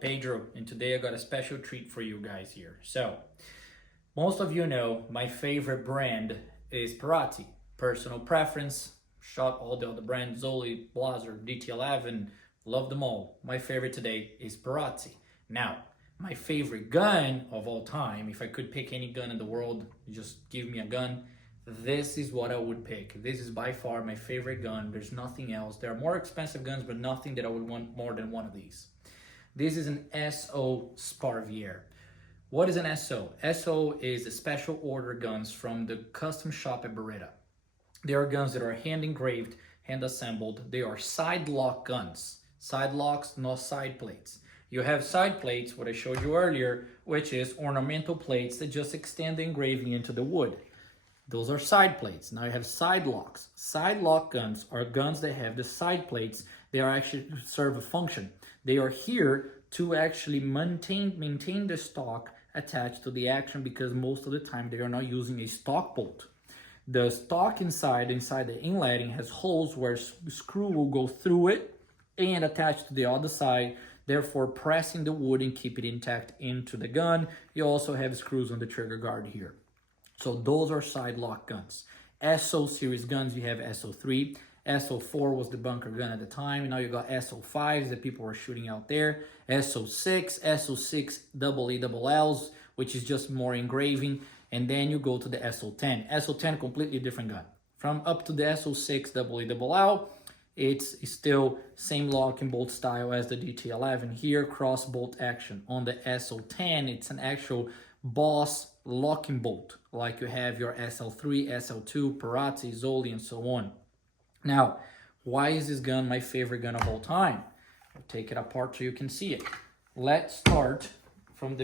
Pedro, and today I got a special treat for you guys here. So, most of you know my favorite brand is Beretta. Personal preference, shot all the other brands, Zoli, Blazer, DT11, love them all. My favorite today is Beretta. Now, my favorite gun of all time, if I could pick any gun in the world, just give me a gun, this is what I would pick. This is by far my favorite gun. There's nothing else. There are more expensive guns, but nothing that I would want more than one of these. This is an SO Sparviere. What is an SO? SO is the special order guns from the custom shop at Beretta. They are guns that are hand engraved, hand assembled. They are side lock guns. Side locks, not side plates. You have side plates, what I showed you earlier, which is ornamental plates that just extend the engraving into the wood. Those are side plates. Now you have side locks. Side lock guns are guns that have the side plates. They are actually serve a function. They are here to actually maintain the stock attached to the action, because most of the time they are not using a stock bolt. The stock inside the inletting has holes where screw will go through it and attach to the other side, therefore pressing the wood and keep it intact into the gun. You also have screws on the trigger guard here. So those are side lock guns. SO series guns, you have SO3. SO4 was the bunker gun at the time. And now you got SO5s that people were shooting out there. SO6, SO6 double ELLs, which is just more engraving. And then you go to the SO10. SO10, completely different gun. From up to the SO6 double ELL, it's still same lock and bolt style as the DT11. Here, cross bolt action. On the SO10, it's an actual boss locking bolt, like you have your SL3, SL2, Beretta, Zoli, and so on. Now, why is this gun my favorite gun of all time? I'll take it apart so you can see it. Let's start from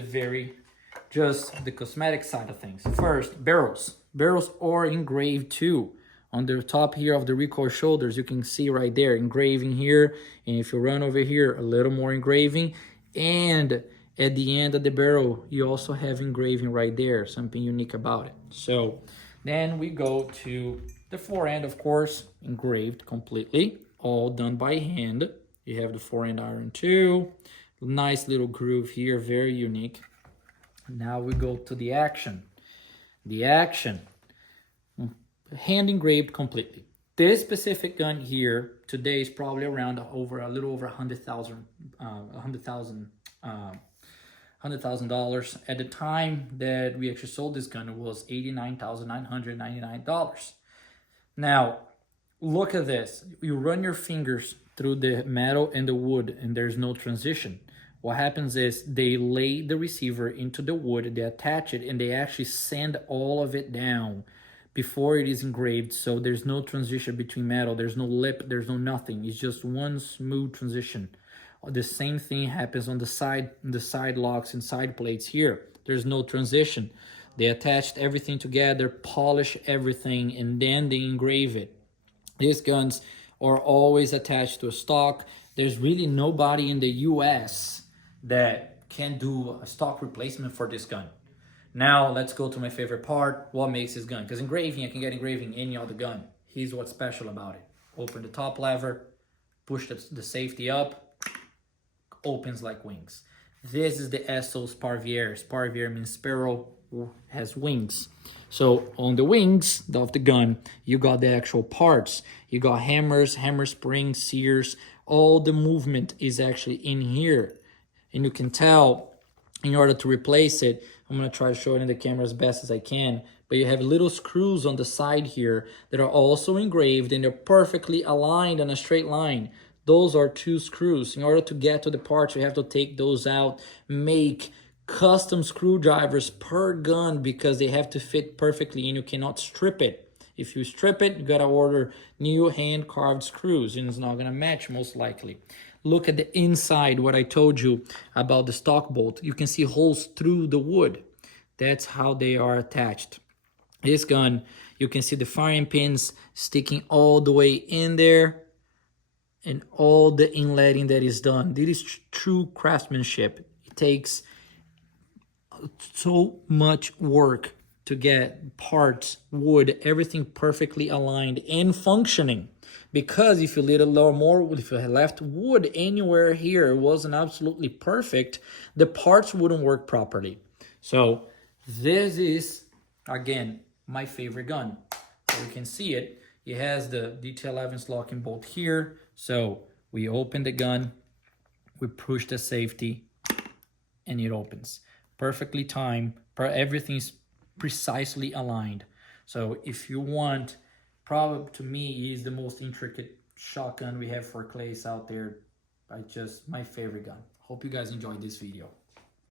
just the cosmetic side of things. First, barrels. Barrels are engraved too. On the top here of the recoil shoulders, you can see right there, engraving here. And if you run over here, a little more engraving. And at the end of the barrel, you also have engraving right there, something unique about it. So then we go to the forend, of course, engraved completely, all done by hand. You have the forend iron too. Nice little groove here, very unique. Now we go to the action. The action, hand engraved completely. This specific gun here today is probably around a little over $100,000. At the time that we actually sold this gun, it was $89,999. Now, look at this. You run your fingers through the metal and the wood, and there's no transition. What happens is they lay the receiver into the wood, they attach it, and they actually sand all of it down before it is engraved. So there's no transition between metal, there's no lip, there's no nothing. It's just one smooth transition. The same thing happens on the side locks and side plates here. There's no transition. They attached everything together, polish everything, and then they engrave it. These guns are always attached to a stock. There's really nobody in the US that can do a stock replacement for this gun. Now let's go to my favorite part, what makes this gun. Because engraving, I can get engraving any other gun. Here's what's special about it. Open the top lever, push the safety up, opens like wings. This is the SO Sparviere. Sparviere means sparrow, has wings. So on the wings of the gun, you got the actual parts. You got hammers, hammer springs, sears. All the movement is actually in here. And you can tell, in order to replace it, I'm going to try to show it in the camera as best as I can. But you have little screws on the side here that are also engraved, and they're perfectly aligned on a straight line. Those are 2 screws. In order to get to the parts, you have to take those out, make custom screwdrivers per gun, because they have to fit perfectly and you cannot strip it. If you strip it, you gotta order new hand-carved screws, and it's not gonna match most likely. Look at the inside, what I told you about the stock bolt. You can see holes through the wood. That's how they are attached. This gun, you can see the firing pins sticking all the way in there, and all the inletting that is done. This is true craftsmanship. It takes so much work to get parts, wood, everything perfectly aligned and functioning. because if you lit a little more, if you had left wood anywhere here, it wasn't absolutely perfect, the parts wouldn't work properly. So this is, again, my favorite gun. So you can see it. It has the DT11's locking bolt here. So we open the gun, we push the safety, and it opens. Perfectly timed, everything's precisely aligned. So if you want, probably to me is the most intricate shotgun we have for clays out there. My favorite gun. Hope you guys enjoyed this video.